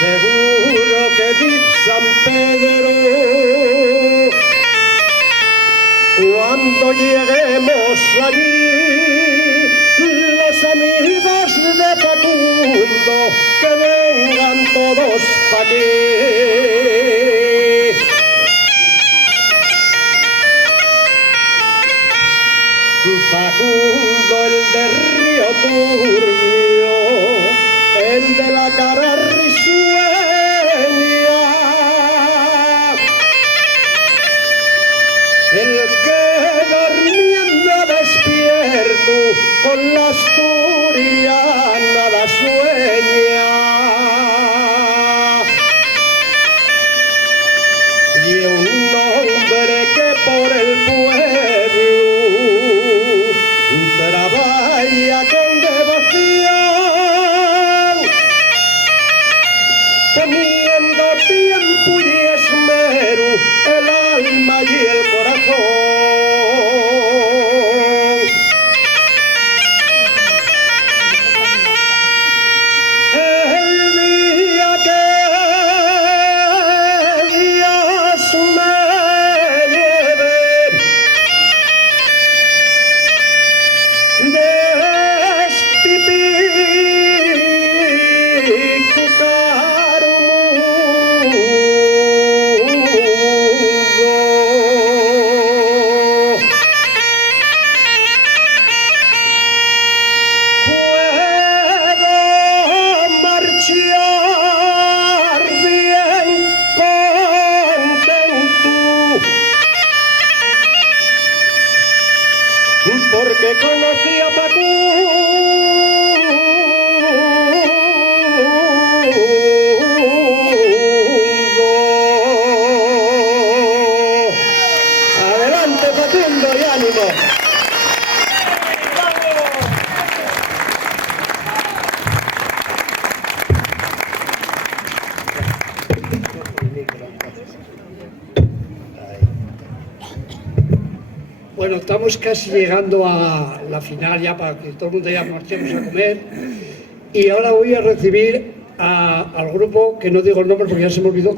Seguro que dice San Pedro, cuando lleguemos allí, los amigos de Facundo, que vengan todos pa' aquí. Facundo, el de Río Turbio, el de la cara risueña, el que durmiendo despierto con la asturiana sueña, y un hombre que por el pueblo trabaja con devoción, poniendo tiempo y esmero, el alma y el corazón. El día que Dios me lleve de este pico caro mundo, puedo marchar bien contento, porque conocí a Facundo. Adelante, Facundo, y ánimo. Bueno, estamos casi llegando a la final ya para que todo el mundo ya marchemos a comer. Y ahora voy a recibir al grupo, que no digo el nombre porque ya se me olvidó.